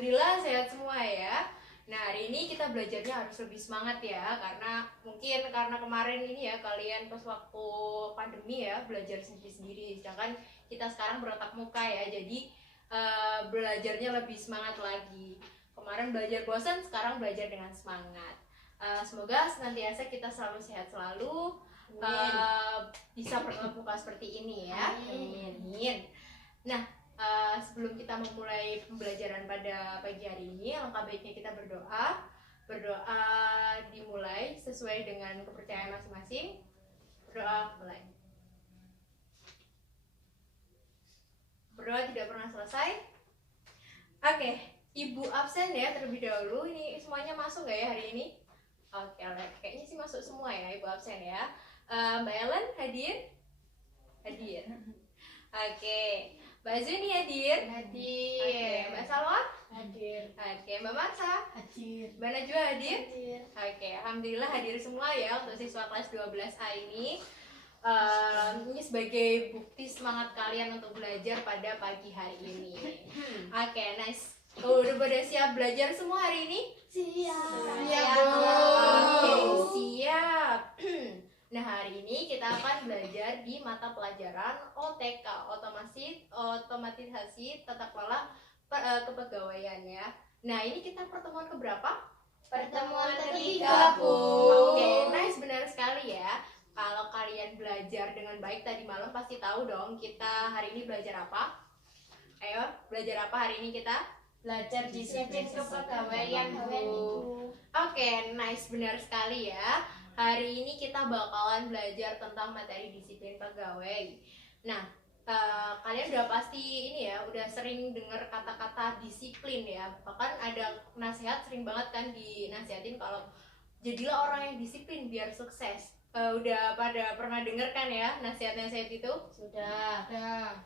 Alhamdulillah sehat semua ya. Nah, hari ini kita belajarnya harus lebih semangat ya, karena kemarin ini ya kalian pas waktu pandemi ya belajar sendiri-sendiri, sedangkan kita sekarang bertatap muka ya, jadi belajarnya lebih semangat lagi. Kemarin belajar bosan, sekarang belajar dengan semangat. Semoga senantiasa kita selalu sehat selalu, bisa bertatap muka seperti ini ya. Amin. Nah, sebelum kita memulai pembelajaran pada pagi hari ini, alangkah baiknya kita berdoa. Berdoa dimulai sesuai dengan kepercayaan masing-masing. Berdoa mulai. Berdoa tidak pernah selesai. Oke, Ibu absen ya terlebih dahulu. Ini semuanya masuk nggak ya hari ini? Oke, kayaknya sih masuk semua ya Ibu absen ya. Mbak Ellen hadir? Hadir. Oke. Mbak Zuni hadir? Hadir. Oke. Mbak Salwa? Hadir. Oke. Mbak Marsa? Hadir. Mbak Najwa hadir? Hadir. Oke. Alhamdulillah hadir semua ya untuk siswa kelas 12A ini. Ini sebagai bukti semangat kalian untuk belajar pada pagi hari ini. Oke, nice. Udah pada siap belajar semua hari ini? Siap. Oke, siap. Nah, hari ini kita akan belajar di mata pelajaran OTK, otomatisasi tata kelola kepegawaian ya. Nah, ini kita pertemuan keberapa? Pertemuan ke-30. Oke, nice, benar sekali ya. Kalau kalian belajar dengan baik tadi malam pasti tahu dong kita hari ini belajar apa? Ayo, belajar apa hari ini kita? Belajar disiplin kepegawaian, Bu. Oke, nice, benar sekali ya. Hari ini kita bakalan belajar tentang materi disiplin pegawai. Nah, kalian udah pasti ini ya, udah sering dengar kata-kata disiplin ya. Bahkan ada nasihat sering banget kan dinasihatin kalau jadilah orang yang disiplin biar sukses. Udah pada pernah denger kan ya nasihat-nasihat itu? Sudah.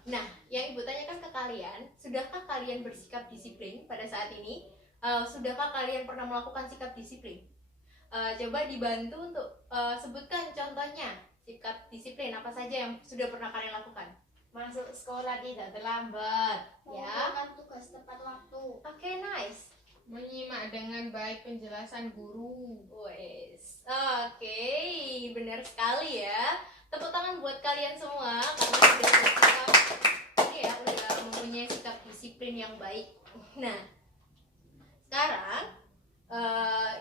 Nah, yang Ibu tanyakan ke kalian, sudahkah kalian bersikap disiplin pada saat ini? Sudahkah kalian pernah melakukan sikap disiplin? Coba dibantu untuk sebutkan contohnya sikap disiplin apa saja yang sudah pernah kalian lakukan. Masuk sekolah tidak terlambat. Ya. Melakukan tugas tepat waktu. Oke, nice. Menyimak dengan baik penjelasan guru. Wes. Oke, benar sekali ya. Tepuk tangan buat kalian semua karena sudah bersikap ini ya, udah mempunyai sikap disiplin yang baik. Nah, sekarang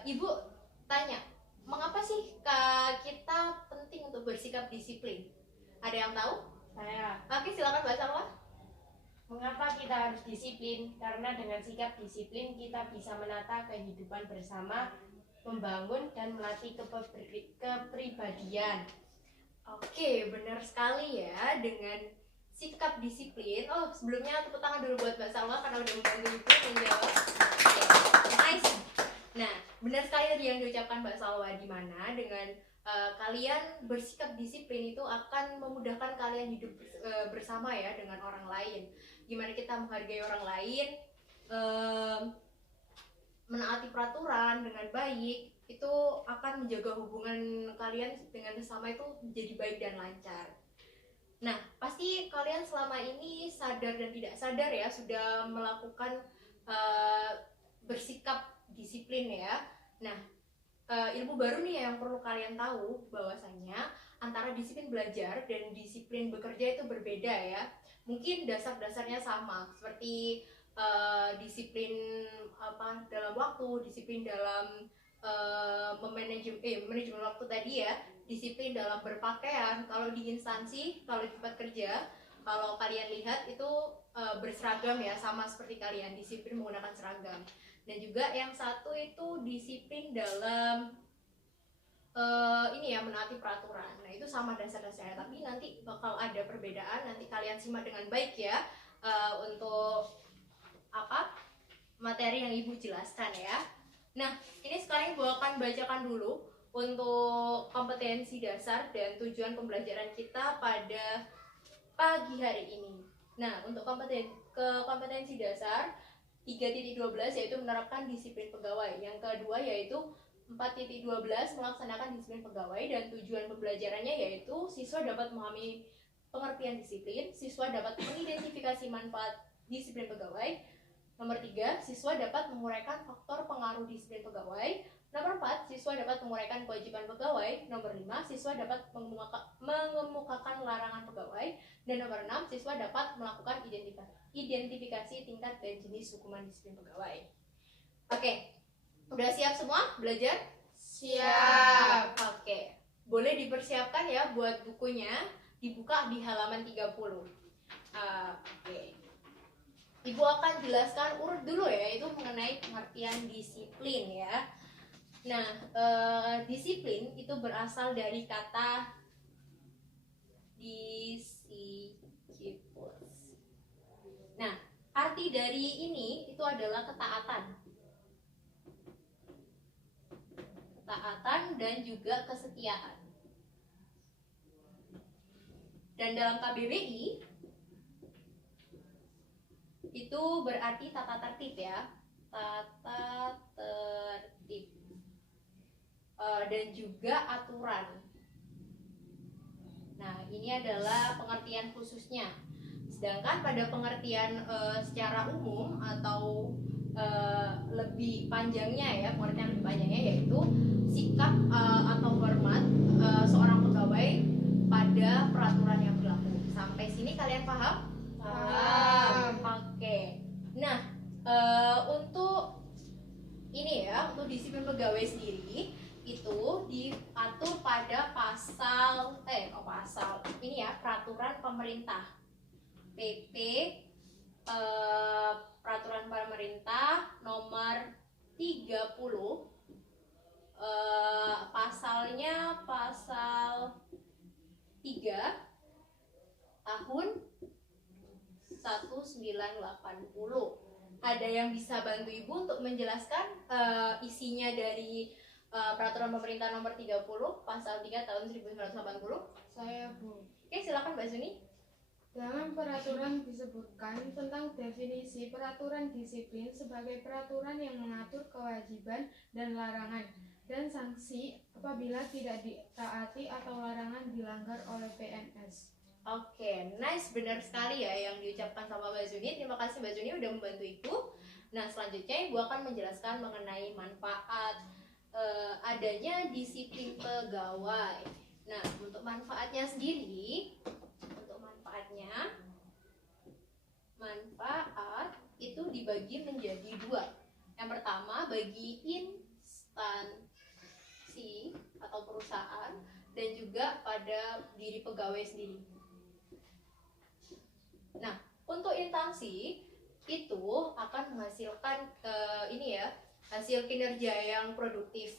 Ibu tanya, mengapa sih kita penting untuk bersikap disiplin? Ada yang tahu? Saya. Oke, silakan Mbak Salwa. Mengapa kita harus disiplin? Karena dengan sikap disiplin kita bisa menata kehidupan bersama, membangun dan melatih kepribadian. Oke, benar sekali ya dengan sikap disiplin. Oh, sebelumnya tepuk tangan dulu buat Mbak Salwa karena udah membantu Ibu menjawab. Oke, nice. Nah, benar sekali tadi yang diucapkan Mbak Salwa, di mana dengan kalian bersikap disiplin itu akan memudahkan kalian hidup bersama ya dengan orang lain. Gimana kita menghargai orang lain, menaati peraturan dengan baik, itu akan menjaga hubungan kalian dengan sesama itu menjadi baik dan lancar. Nah, pasti kalian selama ini sadar dan tidak sadar ya sudah melakukan bersikap disiplin ya. Nah, ilmu baru nih yang perlu kalian tahu bahwasanya antara disiplin belajar dan disiplin bekerja itu berbeda ya. Mungkin dasar-dasarnya sama seperti disiplin dalam waktu, disiplin dalam manajemen waktu tadi ya, disiplin dalam berpakaian. Kalau di instansi, kalau di tempat kerja, kalau kalian lihat itu berseragam ya, sama seperti kalian, disiplin menggunakan seragam. Dan juga yang satu itu disiplin dalam ini ya, menaati peraturan. Nah, itu sama dasar-dasarnya, tapi nanti bakal ada perbedaan. Nanti kalian simak dengan baik ya untuk materi yang Ibu jelaskan ya. Nah, ini sekarang Ibu akan bacakan dulu untuk kompetensi dasar dan tujuan pembelajaran kita pada pagi hari ini. Nah, untuk kompetensi dasar 3.12 yaitu menerapkan disiplin pegawai. Yang kedua yaitu 4.12 melaksanakan disiplin pegawai, dan tujuan pembelajarannya yaitu siswa dapat memahami pengertian disiplin, siswa dapat mengidentifikasi manfaat disiplin pegawai, Nomor 3, siswa dapat menguraikan faktor pengaruh disiplin pegawai. Nomor 4, siswa dapat menguraikan kewajiban pegawai. Nomor 5, siswa dapat mengemukakan larangan pegawai. Dan nomor 6, siswa dapat melakukan identifikasi tingkat dan jenis hukuman disiplin pegawai. Oke, udah siap semua belajar? Siap. Oke, boleh dipersiapkan ya buat bukunya, dibuka di halaman 30. Oke. Ibu akan jelaskan urut dulu ya, itu mengenai pengertian disiplin ya. Nah, disiplin itu berasal dari kata disciples. Nah, arti dari ini itu adalah ketaatan. Ketaatan dan juga kesetiaan. Dan dalam KBBI itu berarti tata tertib ya, tata tertib, dan juga aturan. Nah, ini adalah pengertian khususnya. Sedangkan pada pengertian secara umum atau lebih panjangnya ya, pengertian lebih panjangnya yaitu sikap atau hormat seorang pegawai pada peraturan yang berlaku. Sampai sini kalian paham? Oke. Nah, untuk ini ya, untuk disiplin pegawai sendiri itu diatur pada pasal ini ya, peraturan pemerintah PP, peraturan pemerintah nomor 30, pasalnya pasal 3 tahun 1980. Ada yang bisa bantu Ibu untuk menjelaskan isinya dari peraturan pemerintah nomor 30 pasal 3 tahun 1980? Saya, Bu. Oke, silakan Mbak Zuni. Dalam peraturan disebutkan tentang definisi peraturan disiplin sebagai peraturan yang mengatur kewajiban dan larangan dan sanksi apabila tidak ditaati atau larangan dilanggar oleh PNS. Oke, nice, benar sekali ya yang diucapkan sama Mbak Zuni. Terima kasih Mbak Zuni udah membantu Ibu. Nah, selanjutnya Ibu akan menjelaskan mengenai manfaat adanya disiplin pegawai. Nah, untuk manfaatnya sendiri, manfaat itu dibagi menjadi 2. Yang pertama bagi instansi atau perusahaan dan juga pada diri pegawai sendiri. Nah, untuk instansi itu akan menghasilkan hasil kinerja yang produktif,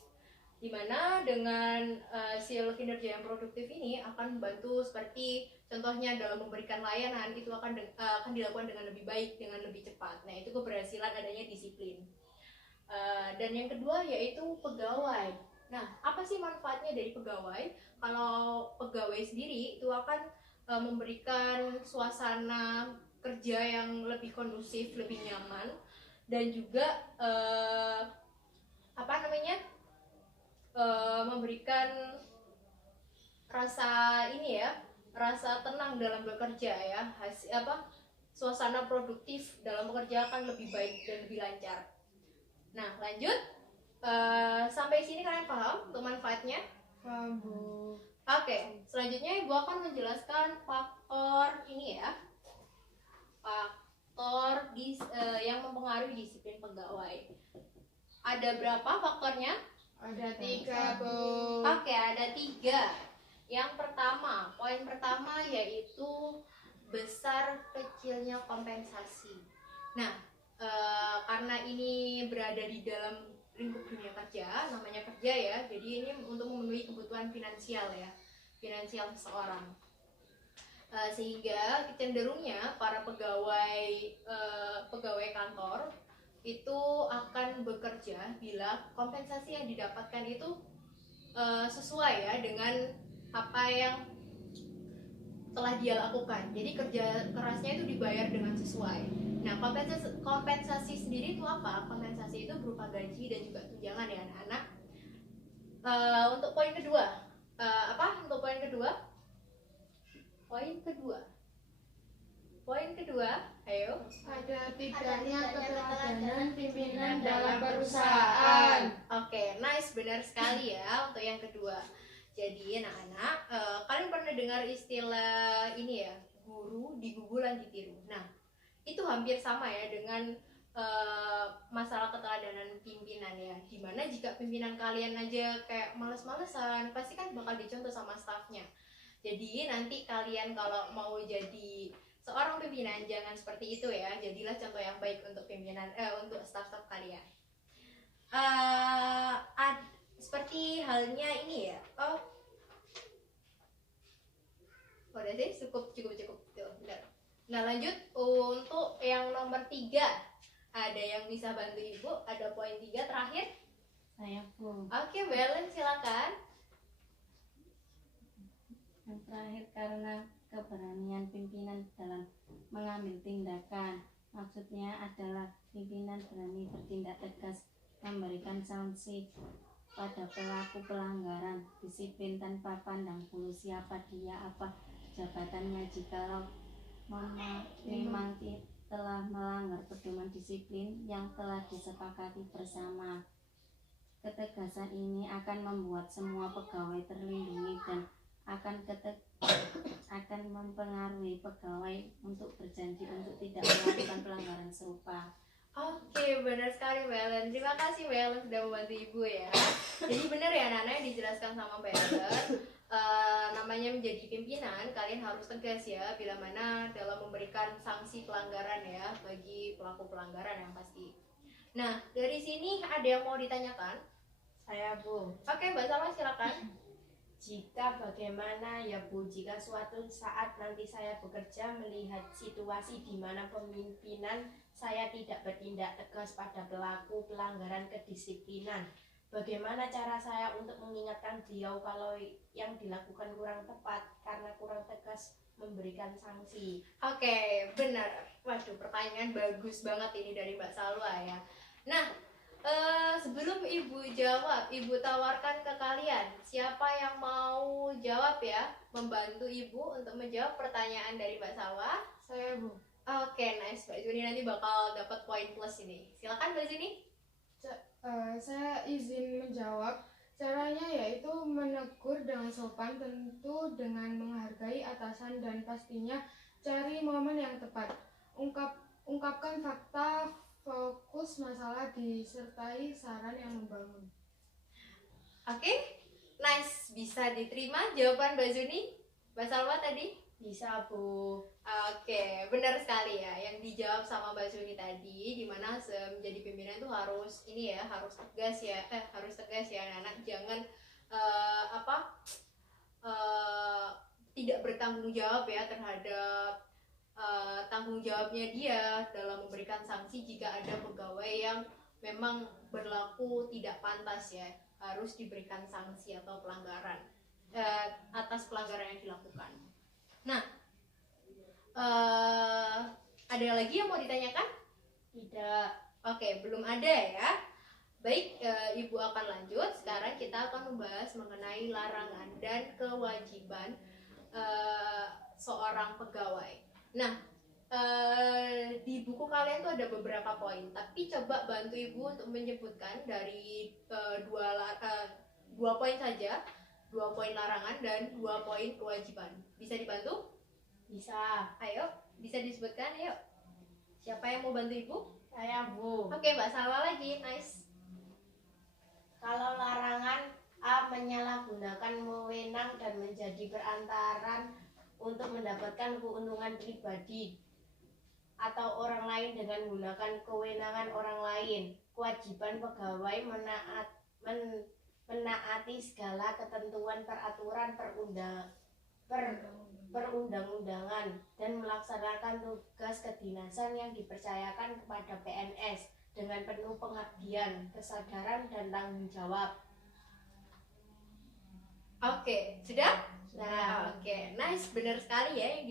di mana dengan hasil kinerja yang produktif ini akan membantu seperti contohnya dalam memberikan layanan itu akan dilakukan dengan lebih baik, dengan lebih cepat. Nah, itu keberhasilan adanya disiplin. Dan yang kedua yaitu pegawai. Nah, apa sih manfaatnya dari pegawai? Kalau pegawai sendiri itu akan memberikan suasana kerja yang lebih kondusif, lebih nyaman, dan juga memberikan rasa rasa tenang dalam bekerja ya. Suasana produktif dalam bekerja akan lebih baik dan lebih lancar. Nah, lanjut. Sampai sini kalian paham untuk manfaatnya? Paham, Bu. Oke, selanjutnya Ibu akan menjelaskan faktor yang mempengaruhi disiplin pegawai. Ada berapa faktornya? Ada 3, Bu. Oke, ada 3. Yang pertama, poin pertama yaitu besar kecilnya kompensasi. Nah, karena ini berada di dalam lingkup dunia kerja, namanya kerja ya, jadi ini untuk memenuhi kebutuhan finansial seseorang. Sehingga cenderungnya para pegawai kantor itu akan bekerja bila kompensasi yang didapatkan itu sesuai ya dengan apa yang telah dia lakukan. Jadi kerja kerasnya itu dibayar dengan sesuai. Nah, kompensasi sendiri itu apa? Kompensasi itu berupa gaji dan juga tunjangan ya anak-anak. Untuk poin kedua, Poin kedua Poin kedua, ayo. Ada tidaknya keteladanan pimpinan dalam perusahaan. Oke, nice, benar sekali ya untuk yang kedua. Jadi anak-anak, kalian pernah dengar istilah ini ya, guru digugulan ditiru. Nah, itu hampir sama ya dengan masalah keteladanan pimpinan ya. Dimana jika pimpinan kalian aja kayak males-malesan, pasti kan bakal dicontoh sama staffnya. Jadi nanti kalian kalau mau jadi seorang pimpinan jangan seperti itu ya. Jadilah contoh yang baik untuk pimpinan untuk staff-staff kalian. Seperti halnya ini ya. Oh, udah sih, cukup. Tuh, benar. Nah, lanjut untuk yang nomor 3. Ada yang bisa bantu ibu? Ada poin 3 terakhir? Saya, Bu. Oke, Belen silakan. Yang terakhir, karena keberanian pimpinan dalam mengambil tindakan. Maksudnya adalah pimpinan berani bertindak tegas, memberikan sanksi pada pelaku pelanggaran disiplin tanpa pandang bulu siapa dia, apa jabatannya. Jikalau memang telah melanggar pedoman disiplin yang telah disepakati bersama. Ketegasan ini akan membuat semua pegawai terlindungi dan akan mempengaruhi pegawai untuk berjanji untuk tidak melakukan pelanggaran serupa. Oke, benar sekali Belen. Terima kasih Belen sudah membantu ibu ya. Jadi benar ya Nana yang dijelaskan sama Belen. Namanya menjadi pimpinan, kalian harus tegas ya bila mana dalam memberikan sanksi pelanggaran ya bagi pelaku pelanggaran yang pasti. Nah, dari sini ada yang mau ditanyakan? Saya, Bu. Oke, Mbak Salwa silakan. Jika bagaimana ya Bu, jika suatu saat nanti saya bekerja melihat situasi di mana pemimpinan saya tidak bertindak tegas pada pelaku pelanggaran kedisiplinan, bagaimana cara saya untuk mengingatkan beliau kalau yang dilakukan kurang tepat karena kurang tegas memberikan sanksi? Oke, benar. Waduh, pertanyaan bagus banget ini dari Mbak Salwa ya. Nah, sebelum ibu jawab, ibu tawarkan ke kalian siapa yang mau jawab ya, membantu ibu untuk menjawab pertanyaan dari Mbak Salwa. Saya, Bu. Oke, nice. Mbak Juni nanti bakal dapat poin plus ini. Silakan Mbak Juni. Saya izin menjawab. Caranya yaitu menegur dengan sopan, tentu dengan menghargai atasan, dan pastinya cari momen yang tepat. Ungkapkan fakta, fokus masalah, disertai saran yang membangun. Oke, nice. Bisa diterima jawaban Mbak Juni? Mbak Salwa tadi? Bisa, Bu. Oke, benar sekali ya yang dijawab sama Mbak Juni tadi, dimana menjadi pimpinan itu harus ini ya, harus tegas ya, anak-anak. Jangan tidak bertanggung jawab ya terhadap tanggung jawabnya dia dalam memberikan sanksi jika ada pegawai yang memang berlaku tidak pantas ya, harus diberikan sanksi atau pelanggaran atas pelanggaran yang dilakukan. Nah, ada lagi yang mau ditanyakan? Tidak. Oke, belum ada ya. Baik, Ibu akan lanjut. Sekarang kita akan membahas mengenai larangan dan kewajiban seorang pegawai. Nah, di buku kalian tuh ada beberapa poin, tapi coba bantu Ibu untuk menyebutkan dari dua poin saja, 2 poin larangan dan 2 poin kewajiban. Bisa dibantu? Bisa. Ayo, bisa disebutkan, ayo. Siapa yang mau bantu Ibu? Saya, Bu. Oke, Mbak Salwa lagi, nice. Kalau larangan A, menyalahgunakan wewenang dan menjadi perantaran untuk mendapatkan keuntungan pribadi atau orang lain dengan menggunakan kewenangan orang lain. Kewajiban pegawai menaati segala ketentuan peraturan perundang-undangan dan melaksanakan tugas kedinasan yang dipercayakan kepada PNS dengan penuh pengabdian, kesadaran, dan tanggung jawab. Oke, sudah? Nah, Oke, nice, benar sekali ya yang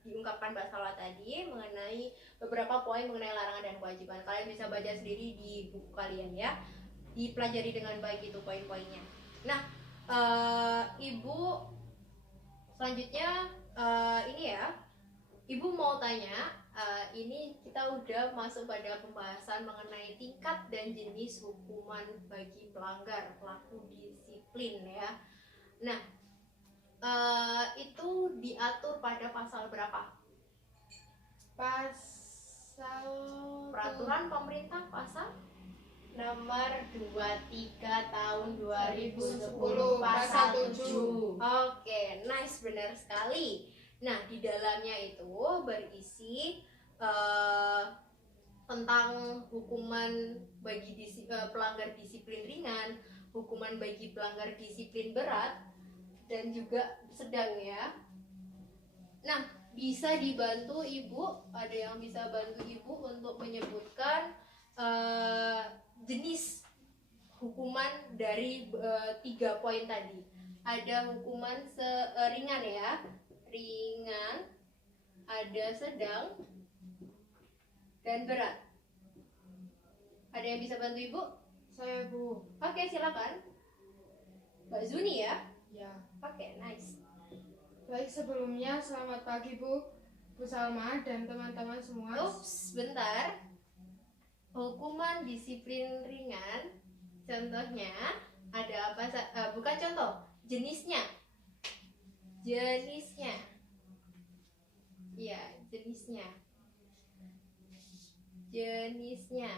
diungkapkan Mbak Salwa tadi mengenai beberapa poin mengenai larangan dan kewajiban. Kalian bisa baca sendiri di buku kalian ya, dipelajari dengan baik itu poin-poinnya. Nah, Ibu selanjutnya ini ya, Ibu mau tanya, ini kita udah masuk pada pembahasan mengenai tingkat dan jenis hukuman bagi pelanggar pelaku disiplin ya. Nah, itu diatur pada pasal berapa? Pasal Peraturan pemerintah pasal Nomor 23 tahun 2010 pasal pasal 7. 7. Oke, nice, benar sekali. Nah, di dalamnya itu berisi tentang hukuman bagi pelanggar disiplin ringan, hukuman bagi pelanggar disiplin berat, dan juga sedang ya. Nah, bisa dibantu Ibu, ada yang bisa bantu Ibu untuk menyebutkan jenis hukuman dari 3 poin tadi. Ada hukuman ringan ya, ringan, ada sedang, dan berat. Ada yang bisa bantu Ibu? Saya, Bu. Oke, silakan. Mbak Zuni ya? Ya. Oke, nice. Baik, sebelumnya selamat pagi, Bu Salma dan teman-teman semua. Ups, bentar. Hukuman disiplin ringan, contohnya ada apa? Bukan contoh, jenisnya. Jenisnya. Iya, jenisnya. Jenisnya.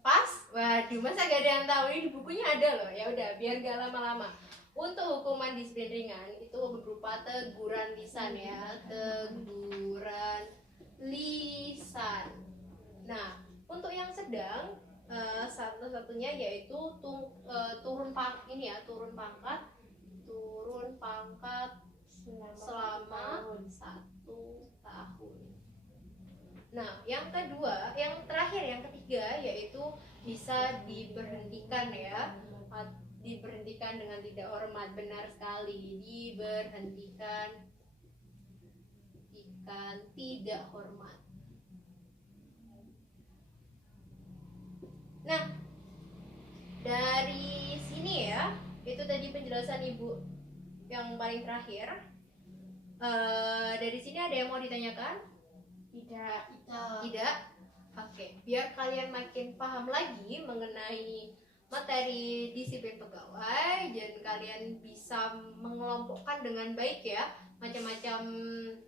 Pas? Waduh, masa gak ada yang tahu? Ini di bukunya ada loh. Ya udah, biar gak lama-lama. Untuk hukuman disiplin ringan itu berupa teguran lisan ya, teguran lisan. Nah, untuk yang sedang satu-satunya yaitu turun pangkat selama 1 tahun. Nah, yang kedua, yang terakhir, yang ketiga yaitu bisa diberhentikan ya, diberhentikan dengan tidak hormat. Benar sekali, diberhentikan tidak hormat. Nah, dari sini ya, itu tadi penjelasan Ibu yang paling terakhir. Dari sini ada yang mau ditanyakan? Tidak? Oke, biar kalian makin paham lagi mengenai materi disiplin pegawai dan kalian bisa mengelompokkan dengan baik ya macam-macam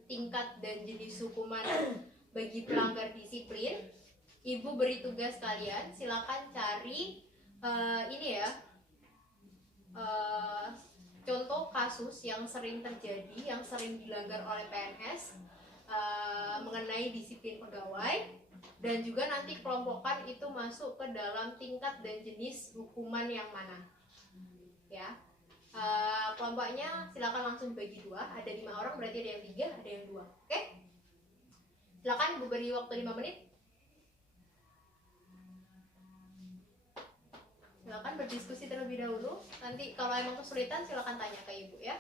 tingkat dan jenis hukuman bagi pelanggar disiplin. Ibu beri tugas kalian, silakan cari ini ya contoh kasus yang sering terjadi, yang sering dilanggar oleh PNS mengenai disiplin pegawai, dan juga nanti kelompokkan itu masuk ke dalam tingkat dan jenis hukuman yang mana ya. Kelompoknya silakan langsung bagi 2, ada 5 orang berarti ada yang 3, ada yang 2. Oke, silakan Ibu beri waktu 5 menit. Silakan berdiskusi terlebih dahulu. Nanti kalau emang kesulitan silakan tanya ke Ibu ya.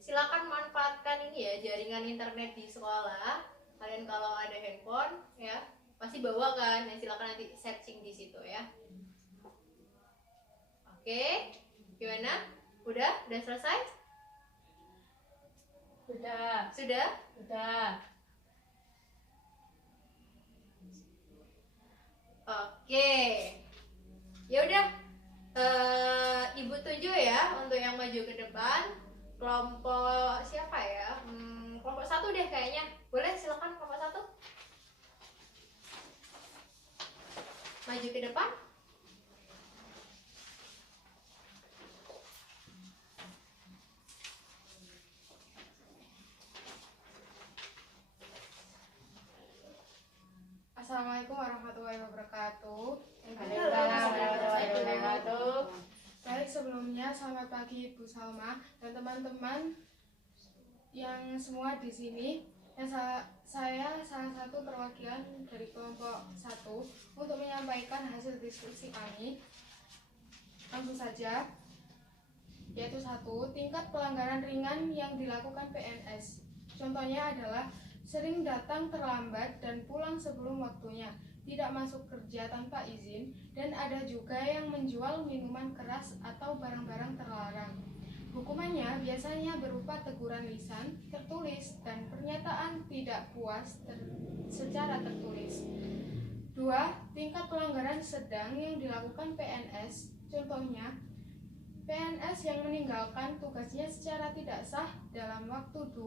Silakan manfaatkan ini ya, jaringan internet di sekolah. Kalian kalau ada handphone ya pasti bawa kan. Nah, silakan nanti searching di situ ya. Oke, gimana? Udah selesai? Sudah? Oke. Ya udah. Ibu tunjuk ya untuk yang maju ke depan. Kelompok siapa ya? Kelompok 1 deh kayaknya. Boleh, silakan kelompok 1. Maju ke depan. Assalamualaikum warahmatullahi wabarakatuh. Waalaikumsalam warahmatullahi wabarakatuh. Baik, sebelumnya selamat pagi Ibu Salma dan teman-teman yang semua di sini. Saya salah satu perwakilan dari kelompok 1 untuk menyampaikan hasil diskusi kami. Langsung saja, yaitu 1, tingkat pelanggaran ringan yang dilakukan PNS. Contohnya adalah sering datang terlambat dan pulang sebelum waktunya, tidak masuk kerja tanpa izin, dan ada juga yang menjual minuman keras atau barang-barang terlarang. Hukumannya biasanya berupa teguran lisan, tertulis, dan pernyataan tidak puas secara tertulis. 2. Tingkat pelanggaran sedang yang dilakukan PNS. Contohnya, PNS yang meninggalkan tugasnya secara tidak sah dalam waktu 2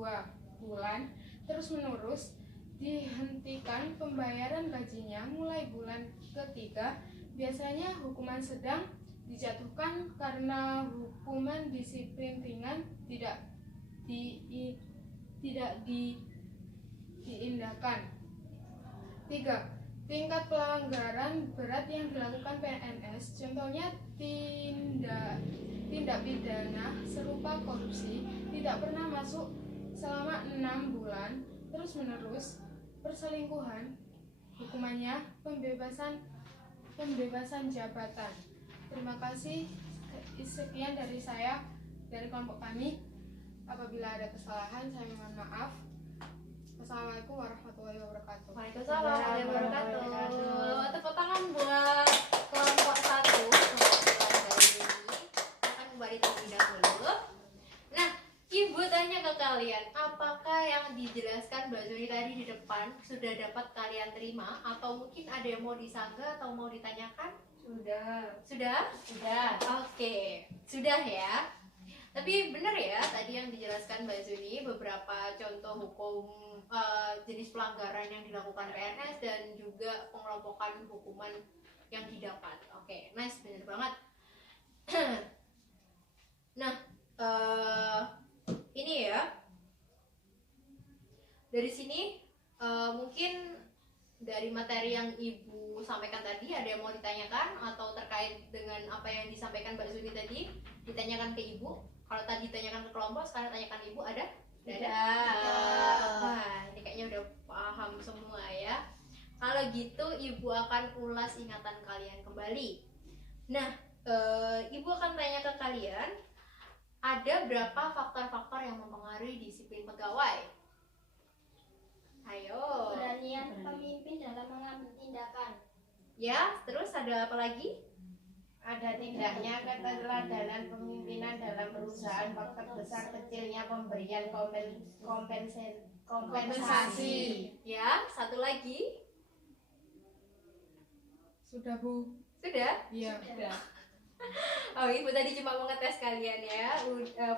bulan terus-menerus, dihentikan pembayaran gajinya mulai bulan ketiga, biasanya hukuman sedang dijatuhkan karena hukuman disiplin ringan tidak diindahkan. 3. Tingkat pelanggaran berat yang dilakukan PNS, contohnya tindak pidana serupa korupsi, tidak pernah masuk selama 6 bulan, terus-menerus, perselingkuhan, hukumannya pembebasan jabatan. Terima kasih. Sekian dari saya, dari kelompok kami. Apabila ada kesalahan, saya mohon maaf. Assalamualaikum warahmatullahi wabarakatuh. Waalaikumsalam warahmatullahi wabarakatuh. Tepuk tangan buat kelompok 1 dari ini. Akan kembali terlebih dahulu. Nah, Ibu tanya ke kalian, apakah yang dijelaskan Mbak Zuri tadi di depan sudah dapat kalian terima, atau mungkin ada yang mau disanggah atau mau ditanyakan? Sudah? Oke, sudah ya. Tapi benar ya tadi yang dijelaskan Mbak Zuni, beberapa contoh hukum jenis pelanggaran yang dilakukan PNS dan juga pengelompokan hukuman yang didapat. Oke, nice, benar banget. Nah, ini ya, dari sini mungkin dari materi yang Ibu sampaikan tadi ada yang mau ditanyakan atau terkait dengan apa yang disampaikan Mbak Zuni tadi, ditanyakan ke Ibu. Kalau tadi ditanyakan ke kelompok, sekarang tanyakan Ibu, ada? Wah, ini kayaknya udah paham semua ya. Kalau gitu Ibu akan ulas ingatan kalian kembali. Nah, Ibu akan tanya ke kalian, ada berapa faktor-faktor yang mempengaruhi disiplin pegawai? Ayo. Keberanian pemimpin dalam mengambil tindakan. Ya, terus ada apa lagi? Ada tidaknya keteladanan pemimpinan dalam perusahaan, faktor besar kecilnya pemberian kompensasi. Ya, satu lagi. Sudah, Bu. Sudah? Iya. Oh, Ibu tadi cuma mau ngetes kalian ya,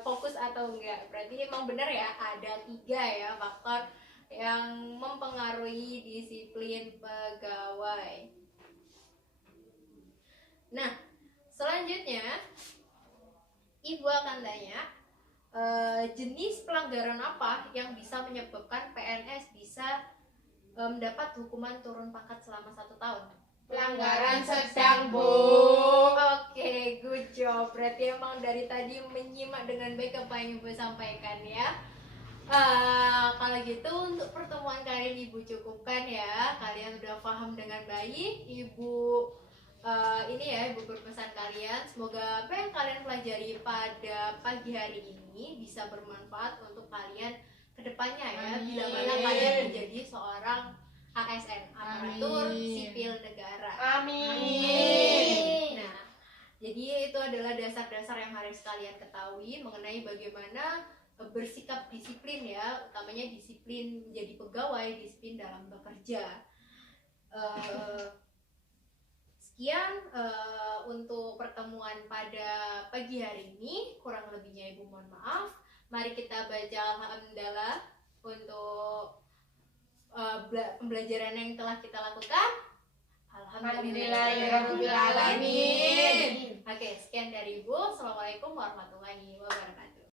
fokus atau enggak. Berarti emang benar ya, ada 3 ya faktor yang mempengaruhi disiplin pegawai. Nah, selanjutnya Ibu akan tanya, jenis pelanggaran apa yang bisa menyebabkan PNS bisa mendapat hukuman turun pangkat selama 1 tahun? Pelanggaran sedang, Bu. Oke, good job. Berarti emang dari tadi menyimak dengan baik apa yang Ibu sampaikan ya. Kalau gitu untuk pertemuan kali ini Ibu cukupkan ya. Kalian udah paham dengan baik. Ibu ini ya, Ibu berpesan kalian, semoga apa yang kalian pelajari pada pagi hari ini bisa bermanfaat untuk kalian kedepannya ya. Bila mana kalian menjadi seorang ASN, aparatur sipil negara. Amin. Nah, jadi itu adalah dasar-dasar yang harus kalian ketahui mengenai bagaimana bersikap disiplin ya, utamanya disiplin menjadi pegawai, disiplin dalam bekerja. Sekian untuk pertemuan pada pagi hari ini. Kurang lebihnya Ibu mohon maaf. Mari kita baca alhamdulillah untuk pembelajaran yang telah kita lakukan. Alhamdulillahirrahmanirrahim. Oke, sekian dari Ibu. Assalamualaikum warahmatullahi wabarakatuh.